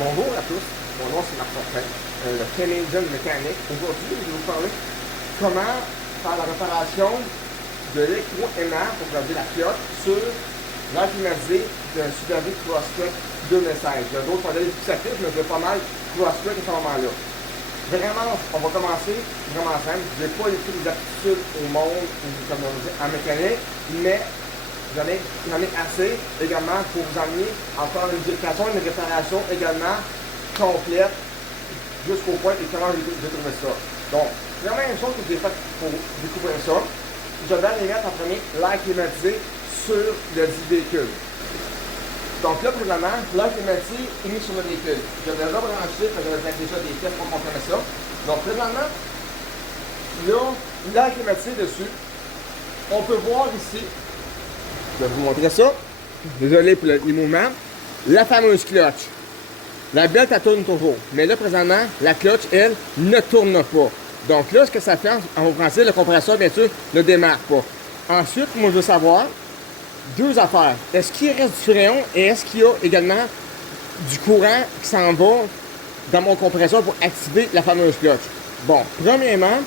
Bonjour à tous, mon nom c'est Marc Fortin, le Canadian mécanique. Aujourd'hui, je vais vous parler comment faire la réparation de l'électroaimant pour garder la pioche sur l'air climatisé d'un Subaru Crosstrek 2016. Il y a d'autres modèles plus actifs, mais je vais pas mal Crosstrek à ce moment-là. Vraiment, on va commencer vraiment simple. Je n'ai pas eu toutes les aptitudes au monde, comme on dit, en mécanique, mais j'en ai assez également pour vous amener à faire une vérification, une réparation également complète jusqu'au point et comment j'ai trouvé ça. Donc, la même chose que j'ai fait pour découvrir ça, je vais aller mettre en premier l'air climatisé sur le dit véhicule. Donc là, présentement, l'air climatisé est mis sur le véhicule. Je vais rebrancher, parce que j'avais fait déjà des tests pour confirmer ça. Donc présentement, là, l'air climatisé dessus, on peut voir ici. Je vais vous montrer ça. Désolé pour les mouvements. La fameuse cloche. La belle, elle tourne toujours. Mais là, présentement, la cloche, elle, ne tourne pas. Donc là, ce que ça fait en français, le compresseur, bien sûr, ne démarre pas. Ensuite, moi, je veux savoir deux affaires. Est-ce qu'il reste du fréon et est-ce qu'il y a également du courant qui s'en va dans mon compresseur pour activer la fameuse cloche? Bon, premièrement,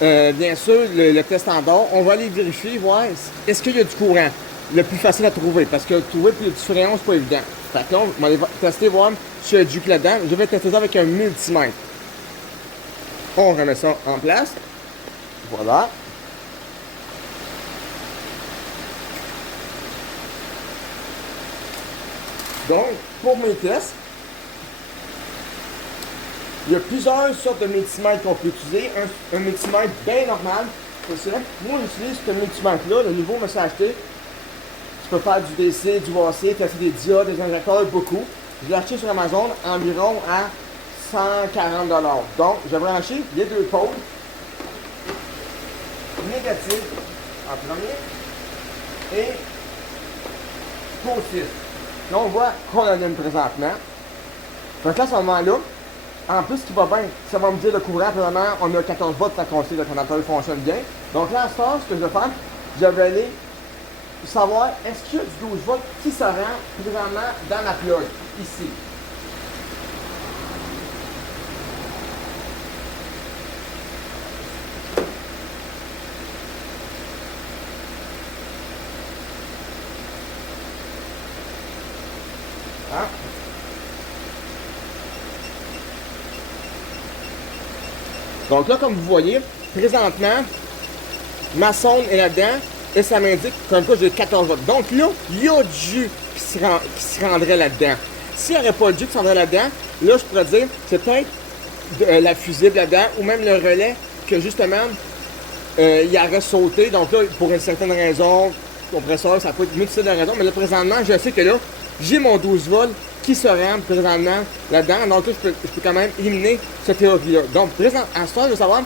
bien sûr, le test standard, on va aller vérifier, voir est-ce qu'il y a du courant. Le plus facile à trouver, parce que trouver du fréon, c'est pas évident. Fait que là, on va aller tester, voir si y a du là-dedans. Je vais tester ça avec un multimètre. On remet ça en place. Voilà. Donc, pour mes tests, il y a plusieurs sortes de multimètres qu'on peut utiliser. Un multimètre bien normal, c'est ça. Moi, j'utilise ce multimètre-là. Le nouveau me s'est acheté. Tu peux faire du DC, du AC, tester des diodes, des injecteurs, beaucoup. Je l'ai acheté sur Amazon environ à 140 $. Donc, j'ai branché les deux pôles négatifs en premier et positif. Là, on voit qu'on allume présentement. Donc là, à ce moment-là, en plus, ce qui va bien, ça va me dire le courant. Présentement, on a 14 volts, tant qu'on sait que le condensateur fonctionne bien. Donc là, à ce temps, ce que je vais faire, je vais aller savoir est-ce qu'il y a du 12 volts qui se rend présentement dans la plug, ici. Hein? Donc là, comme vous voyez, présentement, ma sonde est là-dedans. Et ça m'indique comme quoi j'ai 14 volts. Donc là, il y a du jus qui se rendrait là-dedans. S'il n'y aurait pas de jus qui se rendrait là-dedans, là, je pourrais dire c'est peut-être la fusible là-dedans ou même le relais que justement, il aurait sauté. Donc là, pour une certaine raison, compresseur, ça peut être une multitude de raisons. Mais là, présentement, je sais que là, j'ai mon 12 volts qui se rend présentement là-dedans. Donc là, je peux quand même éliminer cette théorie-là. Donc, à ce temps, je veux savoir,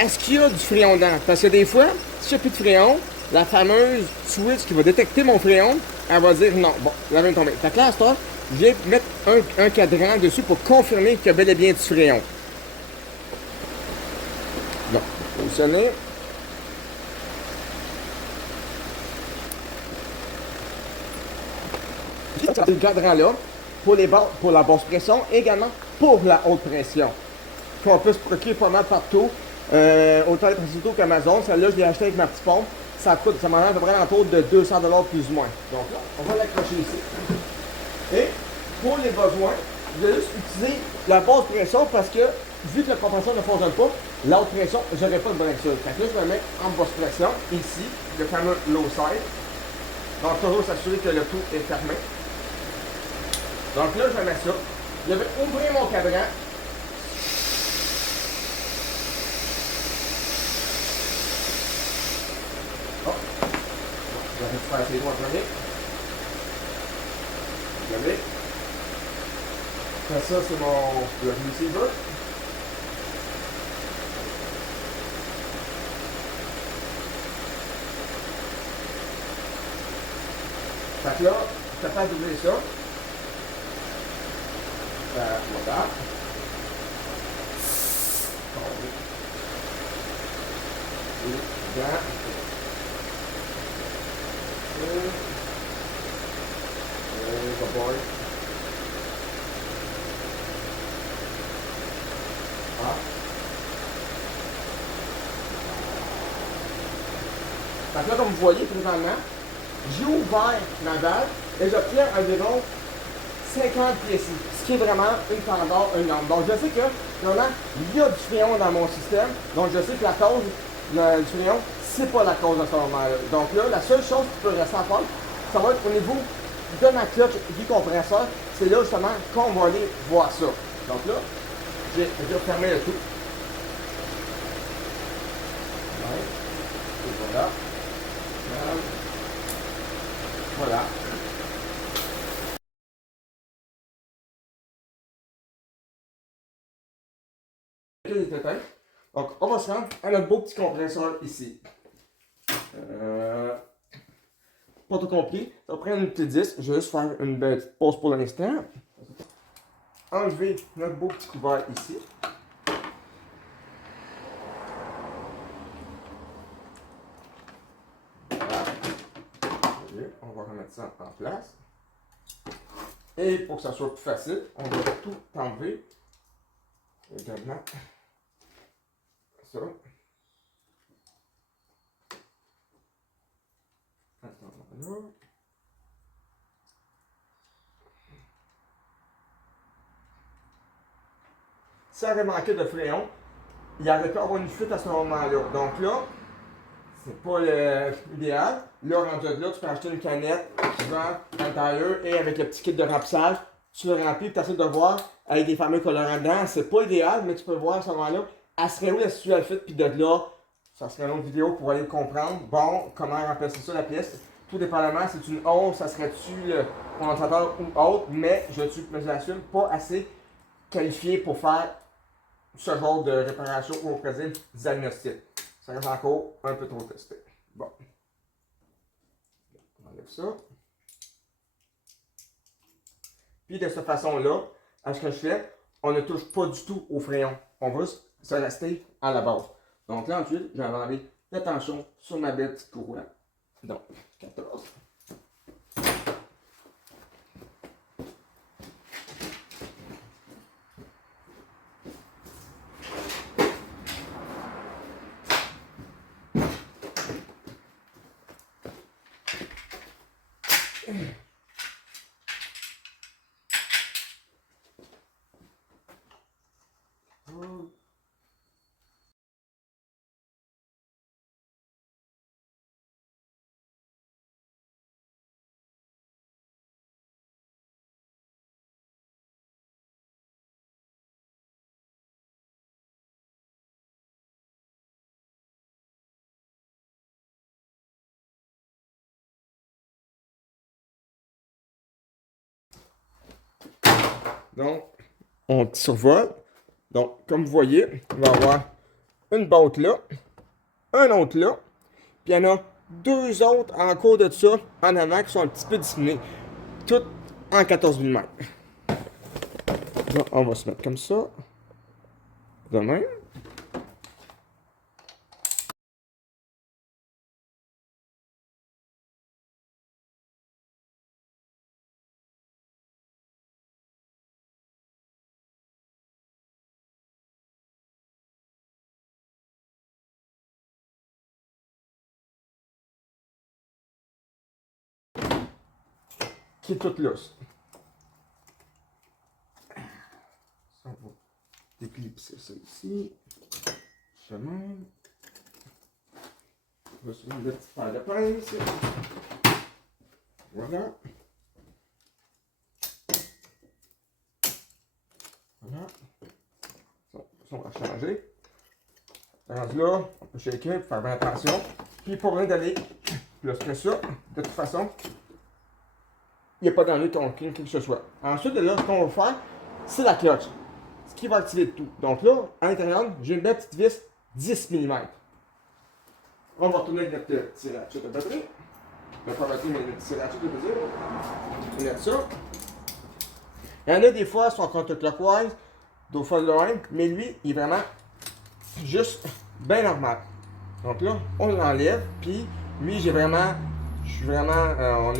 est-ce qu'il y a du fréon dedans? Parce que des fois, si il n'y a plus de fréon, la fameuse switch qui va détecter mon fréon, elle va dire non. Bon, la vient de tomber. Fait que là, à ce temps, je vais mettre un cadran dessus pour confirmer qu'il y a bel et bien du fréon. Bon, positionner. Le cadran-là, pour la basse pression, également pour la haute pression. Qu'on peut se procurer pas mal partout. Autant les principaux qu'Amazon. Celle-là, je l'ai acheté avec ma petite pompe. Ça m'en rend à peu près autour de 200 $ plus ou moins. Donc là, on va l'accrocher ici. Et pour les besoins, je vais juste utiliser la basse pression parce que, vu que le compresseur ne fonctionne pas, la haute pression, je n'aurai pas de bonne action. Fait que là, je vais mettre en basse pression, ici, le fameux low side. Donc, toujours s'assurer que le tout est fermé. Donc là, je vais mettre ça. Je vais ouvrir mon cadran. Oh. Je vais faire ces doigts en premier. Regardez. Ça, c'est mon receiver. Fait que là, je suis capable d'ouvrir ça. Voilà. Et là. Oh boy. Donc là, comme vous voyez présentement, j'ai ouvert ma valve et j'obtiens environ 50 pièces, ce qui est vraiment une standard, une norme. Donc je sais que vraiment, il y a du fréon dans mon système, donc je sais que la cause du fréon, c'est pas la cause de ce moment-là. Donc là, la seule chose qui peut rester en faire, ça va être au niveau de ma clutch du compresseur. C'est là justement qu'on va aller voir ça. Donc là, j'ai fermé le tout. Ouais. Et voilà. Voilà. Donc, on va se rendre à notre beau petit compresseur ici. Pas tout compris. Ça va prendre une petite 10. Je vais juste faire une petite pause pour l'instant. Enlever notre beau petit couvert ici. Voilà. On va remettre ça en place. Et pour que ça soit plus facile, on va tout enlever. Également. Ça. Attends, là. Si ça avait manqué de fréon, il y aurait pu avoir une fuite à ce moment-là. Donc là, c'est pas l'idéal. Là, rendu là, tu peux acheter une canette qui vend à l'intérieur et avec le petit kit de remplissage, tu le remplis et tu essaies de voir avec des fameux colorants dedans. C'est pas idéal, mais tu peux voir à ce moment-là, elle serait où la situation fuite, puis de là, ça serait une autre vidéo pour aller comprendre. Bon, comment remplacer ça la pièce. Tout dépendamment, c'est une hausse, ça serait-tu le condensateur ou autre, mais je me assume pas assez qualifié pour faire ce genre de réparation ou on pourrait dire diagnostic. Ça reste encore un peu trop testé. Bon. On enlève ça. Puis de cette façon-là, à ce que je fais, on ne touche pas du tout au fréon. On va se rester à la base. Donc là, ensuite, j'ai enlevé la tension sur ma belle petite courroie. Donc, 14. Donc, on survole. Donc, comme vous voyez, on va avoir une boîte là, un autre là, puis il y en a deux autres en cours de ça, en avant, qui sont un petit peu dissimulés. Toutes en 14 mm. Là, on va se mettre comme ça. De même. Qui est toute lousse. On va déclipser ça ici. Chemin. On va sur une petite paire de pinces. Voilà. Voilà. Ça, on va changer. Rendu là, on peut shaker, faire bien attention. Puis pour rien d'aller plus que ça, de toute façon, il n'y a pas d'enlever ton clean, quelque que ce soit. Ensuite, de là, ce qu'on va faire, c'est la clutch. Ce qui va activer le tout. Donc là, à l'intérieur, j'ai une belle petite vis 10 mm. On va retourner avec notre tirage de batterie. Pas batterie, mais notre tirage de batterie. On met ça. Il y en a des fois qui sont counterclockwise, d'autres fois de même, mais lui, il est vraiment juste bien normal. Donc là, on l'enlève, puis lui, on est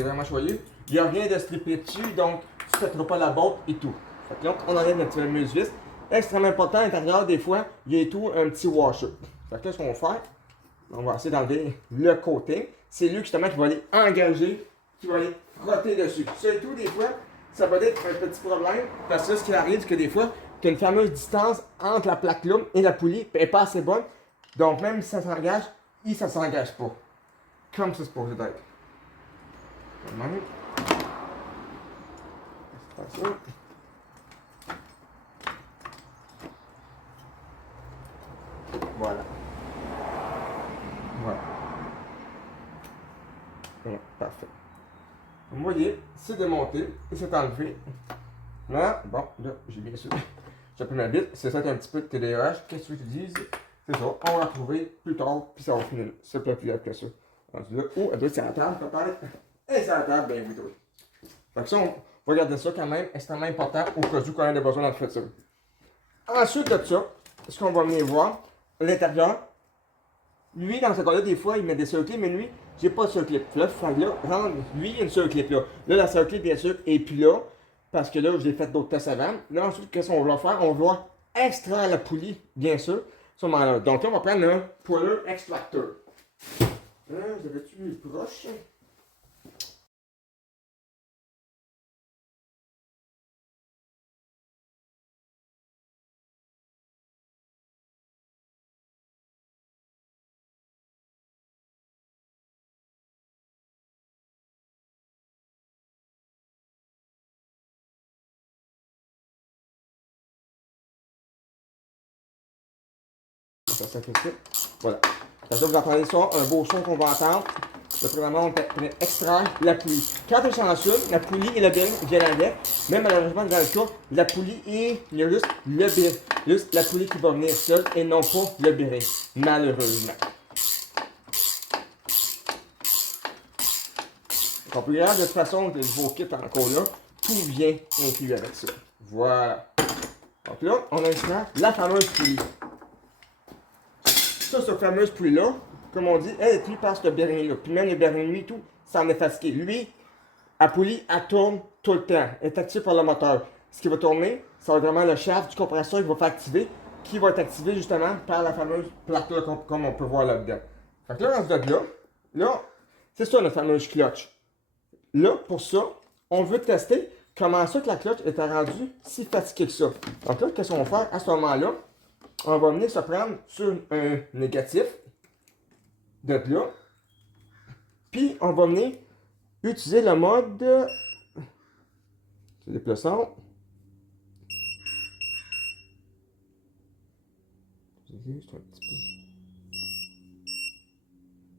vraiment choyé. Il n'y a rien de strippé dessus, donc tu ne pèteras pas la boîte et tout. Fait que là, on enlève notre fameuse vis. Extrêmement important, à l'intérieur, des fois, il y a tout un petit washer. Fait que là, ce qu'on va faire, on va essayer d'enlever le coating. c'est lui justement qui va aller engager, qui va aller frotter dessus. Ça et tout, des fois, ça va être un petit problème, parce que ce qui arrive, c'est que des fois, tu as une fameuse distance entre la plaque là et la poulie, elle n'est pas assez bonne. Donc même si ça s'engage, ça ne s'engage pas. Comme c'est supposé d'être. C'est ça. Voilà. Voilà. Voilà, parfait. Vous voyez, c'est démonté et c'est enlevé. Là, bon, là, j'ai bien sûr. J'ai pris ma bite, c'est ça un petit peu de TDAH. Qu'est-ce que tu dis? C'est ça, on va la retrouver plus tard, puis ça va finir. C'est pas plus grave que ça. Rendu là, elle doit être sur la table, peut-être. Et sur la table, ben oui, oui. Fait que ça, on va garder ça quand même, extrêmement important au cas où on a besoin dans le futur. Ensuite de ça, ce qu'on va venir voir, l'intérieur. Lui, dans ce cas-là, des fois, il met des circlips, mais lui, j'ai pas de circlip. Là, lui, il y a une circlip là. Là, la circlip, bien sûr, est plus là, parce que là, j'ai fait d'autres tests avant. Là, ensuite, qu'est-ce qu'on va faire? On va extraire la poulie, bien sûr, ce moment-là. Donc là, on va prendre un poiler extracteur. J'avais-tu mis proche? Ça fait ça. Voilà. Ça, vous entendez ça, un beau son qu'on va entendre. Là, premièrement, on va extraire la poulie. Quand on chanceux, la poulie et le bearing viennent avec. Mais malheureusement, dans le cas, la poulie et il y a juste le bearing. Juste la poulie qui va venir seule et non pas le bearing. Malheureusement. Donc, plus grave, de toute façon, que vos kits encore là, tout vient inclus avec ça. Voilà. Donc là, on extrait la fameuse poulie. Ça, cette fameuse poulie-là, comme on dit, elle est tenue par ce bearing-là. Puis même le bearing, lui, tout, ça en est fatigué. Lui, la poulie, elle tourne tout le temps. Elle est activée par le moteur. Ce qui va tourner, ça va être vraiment le shaft du compresseur qui va faire activer, qui va être activé justement par la fameuse plaque-là, comme on peut voir là-dedans. Fait que là, dans ce là, c'est ça notre fameuse clutch. Là, pour ça, on veut tester comment ça que la clutch était rendue si fatiguée que ça. Donc là, qu'est-ce qu'on va faire à ce moment-là? On va venir se prendre sur un négatif de là. Puis on va venir utiliser le mode déplaçant.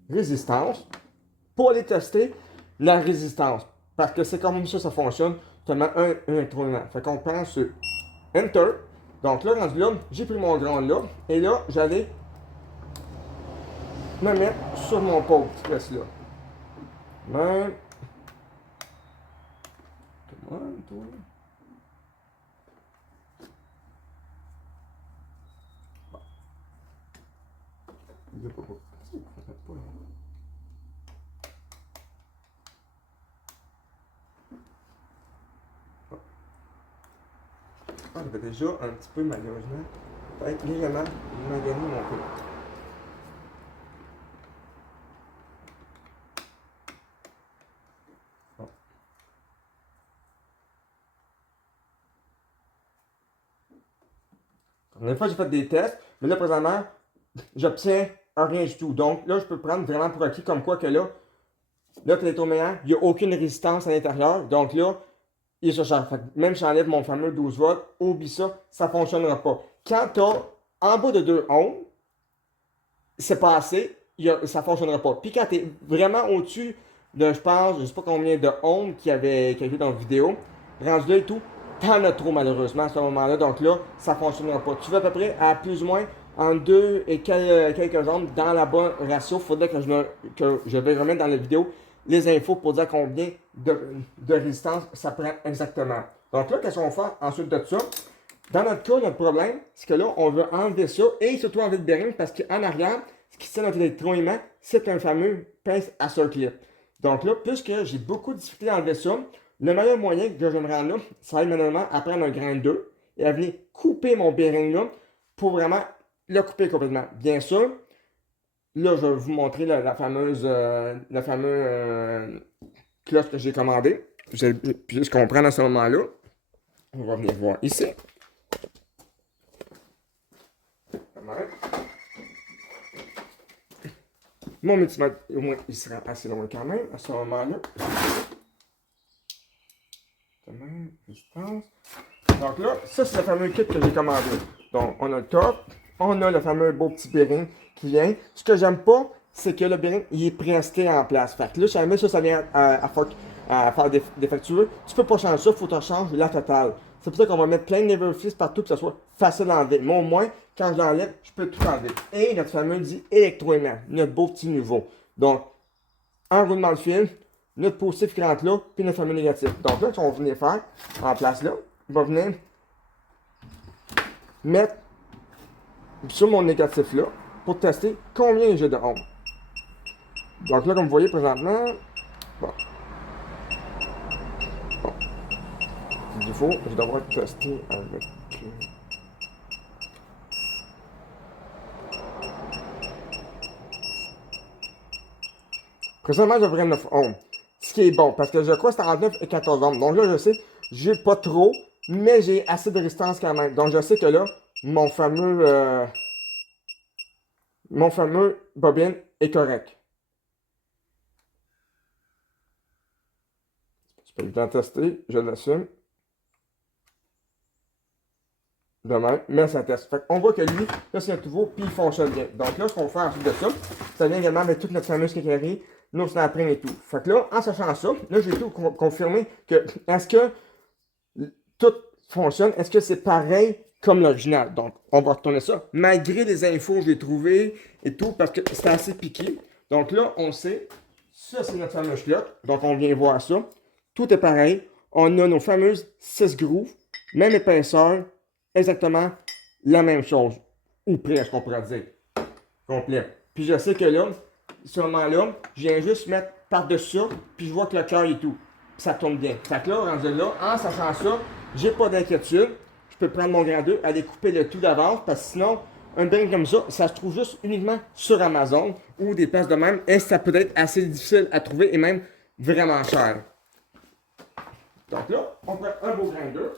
Résistance pour aller tester la résistance. Parce que c'est comme ça fonctionne. Seulement un tournant. Fait qu'on prend sur Enter. Donc là, rendu là, j'ai pris mon ground là. Et là, j'allais me mettre sur mon pôle qui reste là. Même. Come on, toi. Bon. Il est pas beau. Ah, j'avais déjà un petit peu malheureusement. Peut-être légèrement magané mon peu. Bon. Une fois, j'ai fait des tests, mais là, présentement, j'obtiens rien du tout. Donc, là, je peux prendre vraiment pour acquis comme quoi que là, que l'électroménager, il n'y a aucune résistance à l'intérieur. Donc là, il se charge. Même si j'enlève mon fameux 12 volts, oublie ça, ça ne fonctionnera pas. Quand tu as en bas de 2 ohms, c'est pas assez, ça ne fonctionnera pas. Puis quand tu es vraiment au-dessus de, je pense, je ne sais pas combien de ohms qu'il y avait calculé dans la vidéo, rendu là et tout, t'en as trop malheureusement à ce moment-là. Donc là, ça ne fonctionnera pas. Tu vas à peu près à plus ou moins en 2 et quelques ohms dans la bonne ratio. Il faudrait que je vais remettre dans la vidéo les infos pour dire combien de résistance ça prend exactement. Donc là, qu'est-ce qu'on va faire ensuite de ça? Dans notre cas, notre problème, c'est que là, on veut enlever ça et surtout enlever le bearing parce qu'en arrière, ce qui tient notre électroaimant, c'est un fameux pince à circuit. Donc là, puisque j'ai beaucoup de difficulté à enlever ça, le meilleur moyen que j'aimerais là, ça va être maintenant à prendre un grinder et à venir couper mon bearing là pour vraiment le couper complètement. Bien sûr, Là, je vais vous montrer la fameuse, cloche que j'ai commandée. Puis juste comprendre à ce moment-là. On va venir voir ici. Mon multimètre, au moins, il sera assez loin quand même à ce moment-là. Distance. Donc là, ça, c'est le fameux kit que j'ai commandé. Donc, on a le top, on a le fameux beau petit bearing qui vient. Ce que j'aime pas, c'est que le bearing, il est presté en place. Fait que là, si jamais ça vient à faire défectueux, tu peux pas changer ça, il faut que tu changes la totale. C'est pour ça qu'on va mettre plein de Neverfleece partout pour que ça soit facile à enlever. Mais au moins, quand je l'enlève, je peux tout enlever. Et notre fameux dit électroaimant, notre beau petit nouveau. Donc, enroulement de fil, notre positif qui rentre là, puis notre fameux négatif. Donc là, ce qu'on va venir faire en place là, on va venir mettre sur mon négatif là pour tester combien j'ai de ondes. Donc là, comme vous voyez présentement, bon, bon. Il faut, je devrais tester avec. Présentement, j'ai vraiment 9 ohms. Ce qui est bon, parce que je crois que c'est entre 9 et 14 ohms. Donc là, je sais, j'ai pas trop, mais j'ai assez de résistance quand même. Donc je sais que là, mon fameux bobine est correct. Je peux le tester, je l'assume. De même, mais ça teste. Fait qu'on voit que lui, là, c'est notre nouveau, puis il fonctionne bien. Donc là, ce qu'on fait ensuite de ça, ça vient également avec toute notre fameuse kékérie, nos snaprines et tout. Fait que là, en sachant ça, là, j'ai tout confirmé que, est-ce que tout fonctionne? Est-ce que c'est pareil comme l'original? Donc, on va retourner ça. Malgré les infos que j'ai trouvées et tout, parce que c'était assez piqué. Donc là, on sait, ça, c'est notre fameuse clotte. Donc, on vient voir ça. Tout est pareil. On a nos fameuses 6 grooves, même épaisseur, exactement la même chose. Ou presque, on pourrait dire. Complet. Puis je sais que là, ce moment-là, je viens juste mettre par-dessus ça, puis je vois que le cœur et tout. Puis ça tourne bien. Fait que là, rendu là, en sachant ça, j'ai pas d'inquiétude. Je peux prendre mon grand 2, aller couper le tout d'avance, parce que sinon, un bain comme ça se trouve juste uniquement sur Amazon ou des places de même, et ça peut être assez difficile à trouver et même vraiment cher. Donc là, on prend un beau grain 2.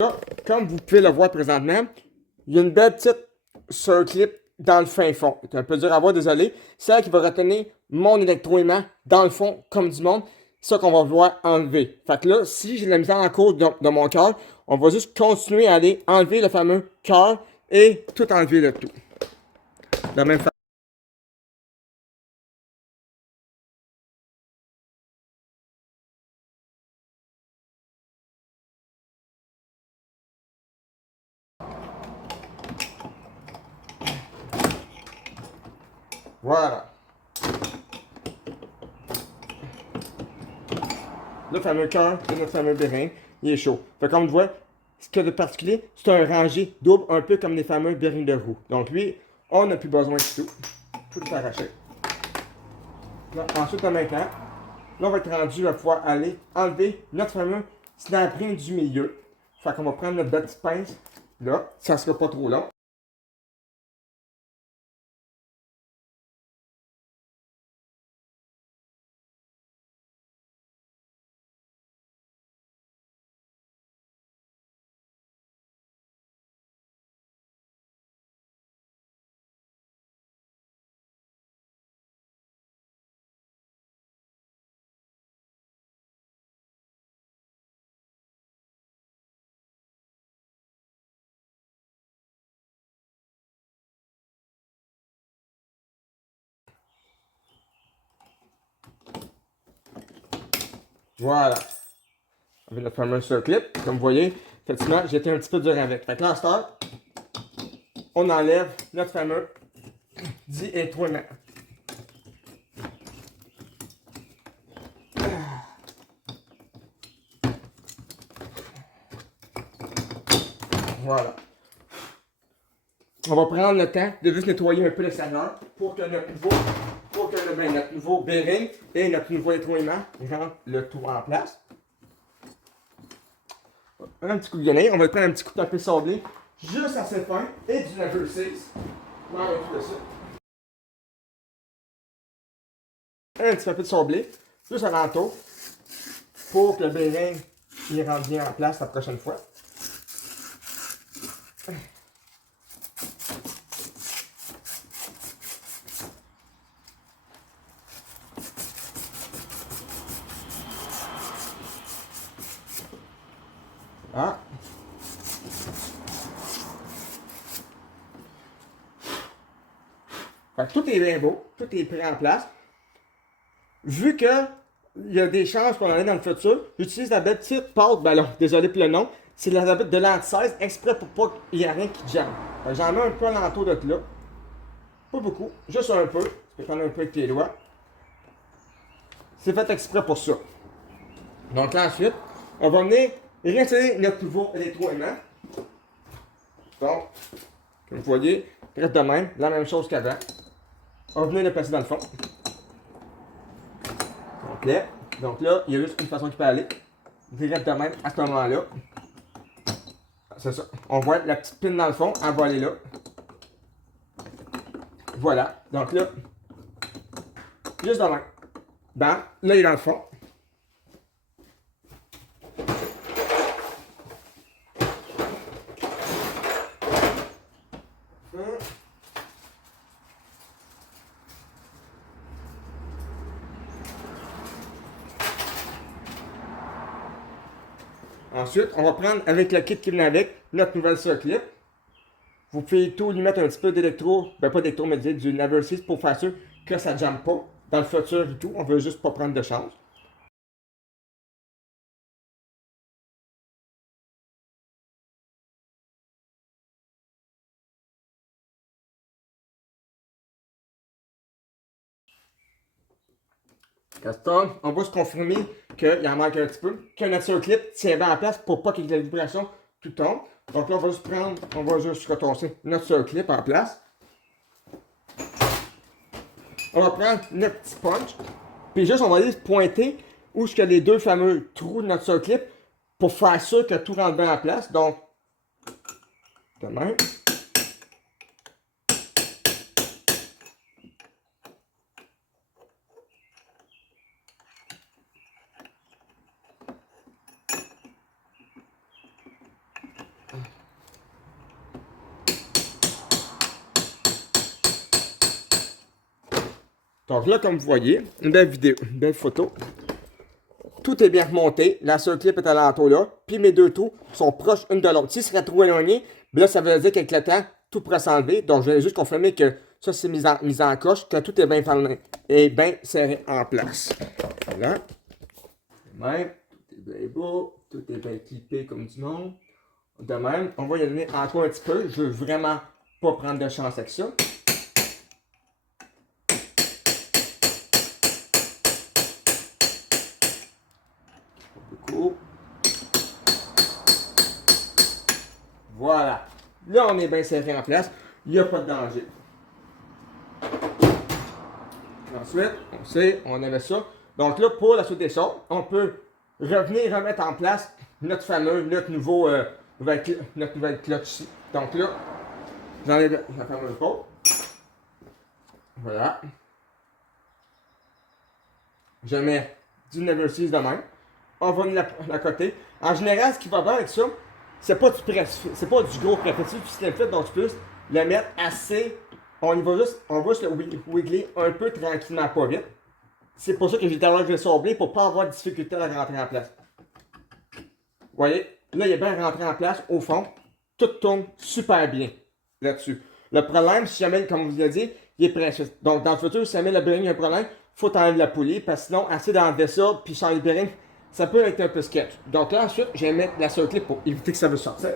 Là, comme vous pouvez le voir présentement, il y a une belle petite circlip dans le fin fond. C'est un peu dur à voir, désolé. C'est elle qui va retenir mon électroaimant dans le fond, comme du monde. C'est ça qu'on va vouloir enlever. Fait que là, si j'ai de la misère en cours de mon cœur, on va juste continuer à aller enlever le fameux cœur et tout enlever le tout. De la même façon. Voilà. Le fameux cœur de notre fameux bérin, il est chaud. Fait comme tu vois, ce qu'il y a de particulier, c'est un rangé double, un peu comme les fameux bérins de roue. Donc lui, on n'a plus besoin de tout. Tout est arraché. Là, ensuite, en même temps, là, on va être rendu à pouvoir aller enlever notre fameux snap-ring du milieu. Fait qu'on va prendre notre petite pince, là, ça sera pas trop long. Voilà. avec notre fameux circlip. Comme vous voyez, effectivement, j'étais un petit peu dur avec. Fait que là, à cette heure, on enlève notre fameux dit étoilement. Voilà. On va prendre le temps de juste nettoyer un peu l'extérieur pour que notre nouveau bearing et notre nouveau étoilement rentrent le tout en place. Un petit coup de guenille, on va prendre un petit coup de papier sablé juste assez fin et du number 6. On va tout de ça. Un petit papier de sablé juste à l'entour pour que le bearing il rentre bien en place la prochaine fois. Ah. Fait que tout est bien beau, tout est pris en place. Vu que il y a des chances qu'on en ait dans le futur, j'utilise la belle petite pâte ballon. Désolé pour le nom. C'est la bête de l'anti-16 exprès pour pas qu'il y ait rien qui jamme. J'en mets un peu à l'entour de là. Pas beaucoup, juste un peu. Tu peux prendre un peu avec tes doigts. C'est fait exprès pour ça. Donc ensuite, on va venir réinstaller notre nouveau électroaimant. Donc, comme vous voyez, reste de même, la même chose qu'avant. On va venir le placer dans le fond. Donc là, il y a juste une façon qui peut aller. Direct de même à ce moment-là. C'est ça. On voit la petite pine dans le fond, elle va aller là. Voilà. Donc là, juste de même. Bam, là il est dans le fond. Ensuite, on va prendre avec le kit qui vient avec notre nouvelle circlip. Vous pouvez tout lui mettre un petit peu d'électro, ben pas d'électro, mais du Naver 6 pour faire sûr que ça ne jamme pas dans le futur et tout. On veut juste pas prendre de chance. Custom, on va se confirmer qu'il en manque un petit peu, que notre circlip tient bien en place pour pas qu'il y ait de la vibration tout le temps. Donc là, on va juste retasser notre circlip en place. On va prendre notre petit punch, puis juste on va aller pointer où il y a les deux fameux trous de notre circlip pour faire sûr que tout rentre bien en place. Donc, de même. Donc là, comme vous voyez, une belle vidéo, une belle photo. Tout est bien remonté, la circlip est à l'entour là, puis mes deux trous sont proches une de l'autre. Si ce serait trop éloigné, là, ça veut dire qu'avec le temps, tout pourrait s'enlever. Donc, je vais juste confirmer que ça, c'est mis en coche, que tout est bien fermé et bien serré en place. Voilà. Même, tout est bien beau, tout est bien clippé comme du monde. De même, on va y aller encore un petit peu. Je veux vraiment pas prendre de chance avec ça. Voilà. Là, on est bien serré en place. Il n'y a pas de danger. Ensuite, on sait, on avait ça. Donc là, pour la suite des choses, on peut revenir remettre en place notre nouvelle cloche ici. Donc là, j'enlève la fameuse pôle. Voilà. Je mets du Never 6 de même. On va la côté. En général, ce qui va bien avec ça, c'est pas du gros préfet, du slim fit, donc tu peux le mettre assez. On va juste le wiggler un peu tranquillement, pas vite. C'est pour ça que j'ai d'abord le sablé pour pas avoir de difficulté à rentrer en place. Vous voyez, là il est bien rentré en place au fond. Tout tourne super bien là-dessus. Le problème, si jamais, comme vous l'avez dit, il est précieux. Donc dans le futur, si jamais le bearing a un problème, il faut enlever la poulie, parce que sinon, essayer d'enlever ça, puis changer le bearing, ça peut être un peu sketch. Donc là, ensuite, je vais mettre la circlip pour éviter que ça veut sortir.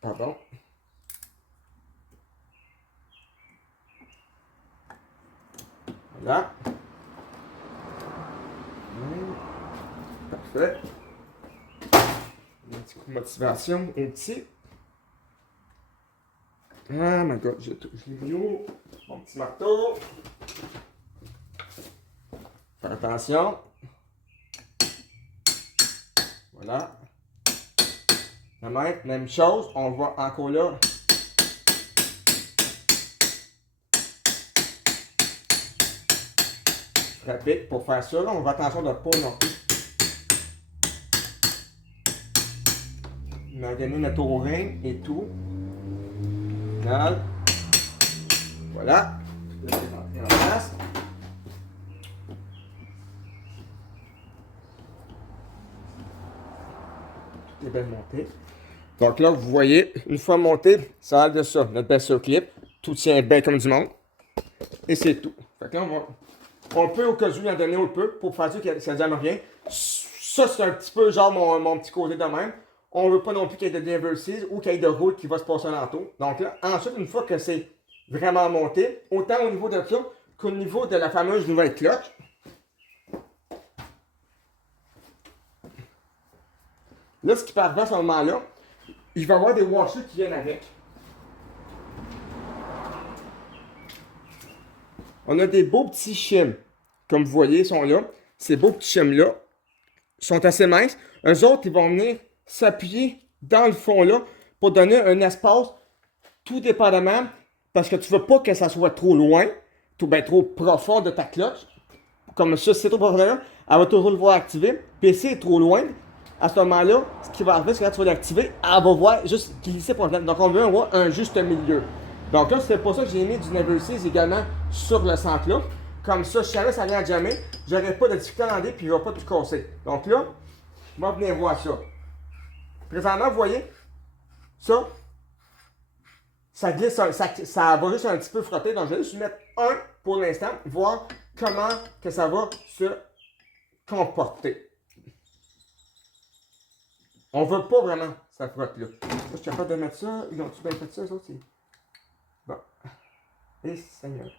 Pardon. Voilà. Parfait. Un petit coup de motivation ici. Ah my god, je l'ai mis où? Mon petit marteau. Faire attention. Voilà. Même chose, on voit encore là. Frapper. Pour faire ça, là, on va attention de ne pas non plus. Maganer notre O-ring et tout. Final. Voilà. Là, c'est rentré en place. Tout est bien monté. Donc là, vous voyez, une fois monté, ça a l'air de ça. Notre belle circlip. Tout tient bien comme du monde. Et c'est tout. Fait que là, on peut au cas où en donner un peu pour faire sûr que ça ne donne rien. Ça, c'est un petit peu genre mon petit côté de même. On ne veut pas non plus qu'il y ait de diverses ou qu'il y ait de route qui va se passer alentour. Donc là, ensuite, une fois que c'est vraiment monté, autant au niveau de ça qu'au niveau de la fameuse nouvelle cloche. Là, ce qui peut arriver à ce moment-là, il va y avoir des washers qui viennent avec. On a des beaux petits shims. Comme vous voyez, ils sont là. Ces beaux petits shims-là sont assez minces. Eux autres, ils vont venir s'appuyer dans le fond-là pour donner un espace tout dépendamment parce que tu veux pas que ça soit trop loin, trop profond de ta cloche. Comme ça, si c'est trop profond, elle va toujours le voir activer. Puis si c'est trop loin, à ce moment-là, ce qui va arriver, c'est que quand tu vas l'activer, elle va voir juste glisser pour le plan. Donc on veut avoir un juste milieu. Donc là, c'est pour ça que j'ai mis du Never-Seas également sur le centre-là. Comme ça, si jamais ça vient à jamais, j'aurai pas de difficulté à l'enlever puis il va pas tout casser. Donc là, on va venir voir ça. Présentement, vous voyez, ça glisse, ça va juste un petit peu frotter. Donc je vais juste mettre un pour l'instant, voir comment que ça va se comporter. On veut pas vraiment que ça frotte là. Je suis capable de mettre ça. Ils ont-tu bien fait ça, ça aussi? Bon. Et Seigneur.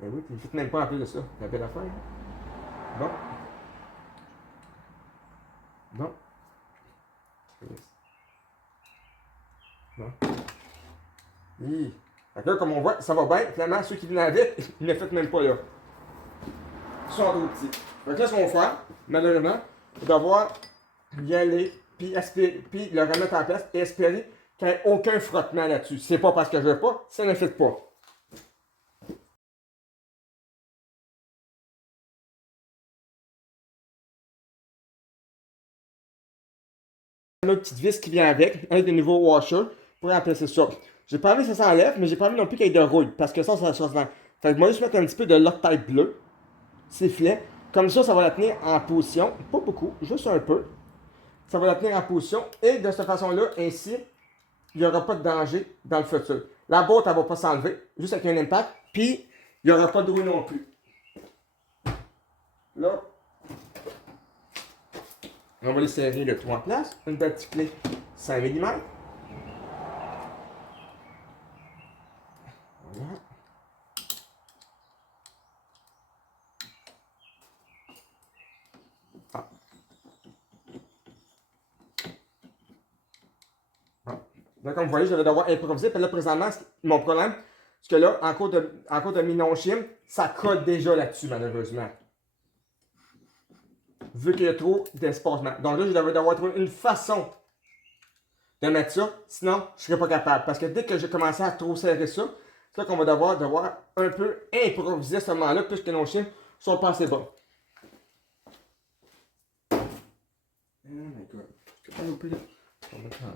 Ben oui, puis il ne fait même pas en plus de ça. La belle affaire. Hein? Bon. Bon. Bon. Hi. Fait que là, comme on voit, ça va bien. Finalement, ceux qui viennent avec, ils ne le font même pas là. Ils sont trop petits. Fait que là, ce qu'on va faire, malheureusement, c'est d'avoir y aller, puis le remettre en place et espérer qu'il n'y ait aucun frottement là-dessus. C'est pas parce que je veux pas, ça ne fait pas. Une autre petite vis qui vient avec des nouveaux washers pour remplacer ça. J'ai pas envie que ça s'enlève, mais j'ai pas envie non plus qu'il y ait de rouille, parce que ça se vend. Fait que moi, je vais mettre un petit peu de Loctite bleu, sifflet. Comme ça va la tenir en position. Pas beaucoup, juste un peu. Ça va la tenir en position. Et de cette façon-là, ainsi, il n'y aura pas de danger dans le futur. La boîte, elle ne va pas s'enlever, juste avec un impact. Puis, il n'y aura pas de rouille non plus. Là, on va les serrer le tout en place. Une petite clé 5 mm. Voilà. Ah. Ah. Donc, comme vous voyez, je vais devoir improviser. Puis là, présentement, mon problème, c'est que là, en cours de mi non-chim, ça colle déjà là-dessus, malheureusement. Vu qu'il y a trop d'espacement. Donc là, je devrais devoir trouver une façon de mettre ça. Sinon, je ne serais pas capable. Parce que dès que j'ai commencé à trop serrer ça, c'est là qu'on va devoir un peu improviser à ce moment-là, puisque nos chiens sont pas assez bons. Oh my god. Je vais pas louper là. On va mettre ça.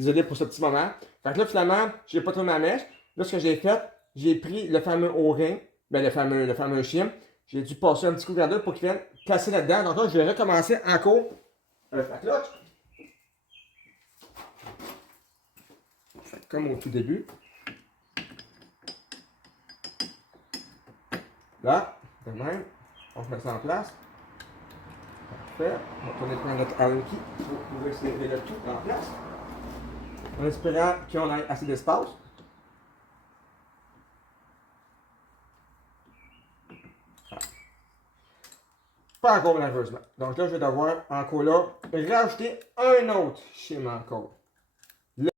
Désolé pour ce petit moment. Fait que là, finalement, j'ai pas tourné ma mèche. Là, ce que j'ai fait, j'ai pris le fameux O-ring, ben le fameux chien. J'ai dû passer un petit coup de gradeur pour qu'il vienne placer là-dedans. Donc là, je vais recommencer encore avec la cloche. Comme au tout début. Là, de même, on met ça en place. Parfait. On va tourner prendre notre Allen key pour pouvoir serrer le tout en place. En espérant qu'on ait assez d'espace. Pas encore malheureusement. Donc là, je vais devoir encore là rajouter un autre schéma encore. Là.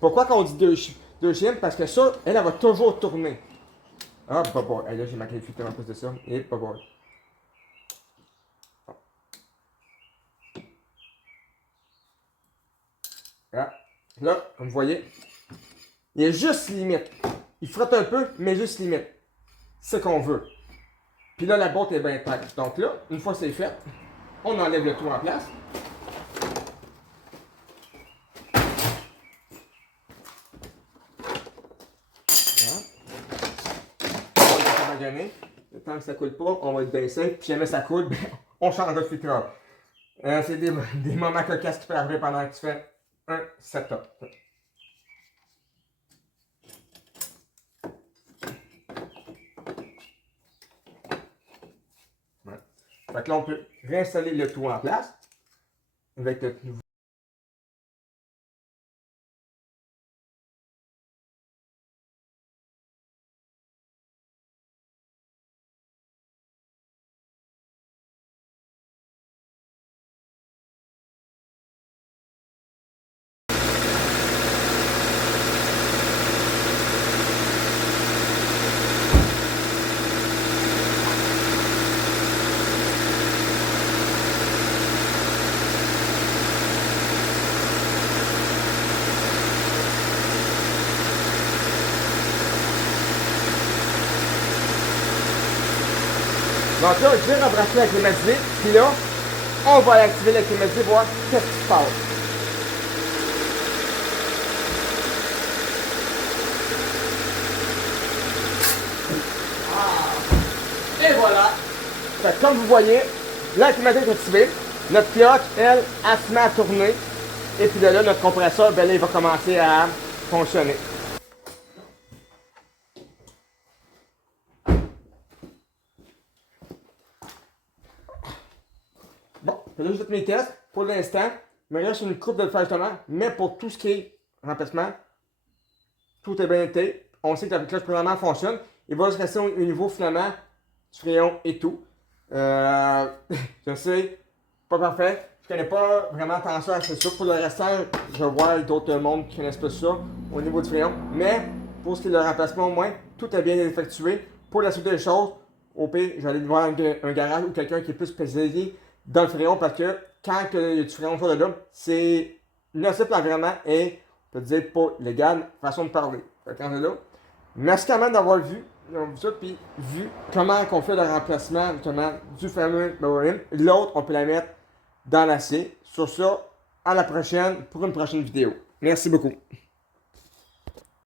Pourquoi qu'on dit deux schèmes? Parce que ça, elle va toujours tourner. Ah, pas bon. Là, j'ai ma qualifié en plus de ça. Et pas bon. Là, comme vous voyez, il est juste limite. Il frotte un peu, mais juste limite. C'est ce qu'on veut. Puis là, la boîte est bien tight. Donc là, une fois que c'est fait, on enlève le tout en place. Voilà. On va maganer. Le temps que ça coule pas, on va être baissé. Puis jamais ça coule, ben, on change de filtre. C'est des moments cocasses qui peuvent arriver pendant que tu fais un setup. Ouais. Fait que là, on peut réinstaller le tout en place avec le nouveau. Donc là, je vais rembrasser la climatisée, puis là, on va activer la climatisée, voir qu'est-ce qui se passe. Et voilà! Fait, comme vous voyez, la climatisée est activée, notre cloche, elle se met à tourner, et puis de là, notre compresseur, ben là, il va commencer à fonctionner. Bon, là, j'ai fait mes tests. Pour l'instant, il me reste une coupe de le faire justement, mais pour tout ce qui est remplacement, tout est bien été. On sait que la cloche présentement fonctionne. Il va juste rester au niveau finalement du crayon et tout. Je sais, pas parfait. Je connais pas vraiment tant ça, c'est sûr. Pour le restant, je vois d'autres mondes qui connaissent pas ça au niveau du crayon. Mais pour ce qui est de remplacement, au moins, tout est bien effectué. Pour la suite des choses, au pire, j'allais voir un garage ou quelqu'un qui est plus spécialisé dans le crayon parce que quand il y a du crayon autour de là, c'est nocif pour l'environnement et on peut dire pas légal, façon de parler. Quand c'est là. Merci quand même d'avoir vu ça, puis vu comment on fait le remplacement justement du fameux Bowen. L'autre, on peut la mettre dans l'acier. Sur ça, à la prochaine pour une prochaine vidéo. Merci beaucoup.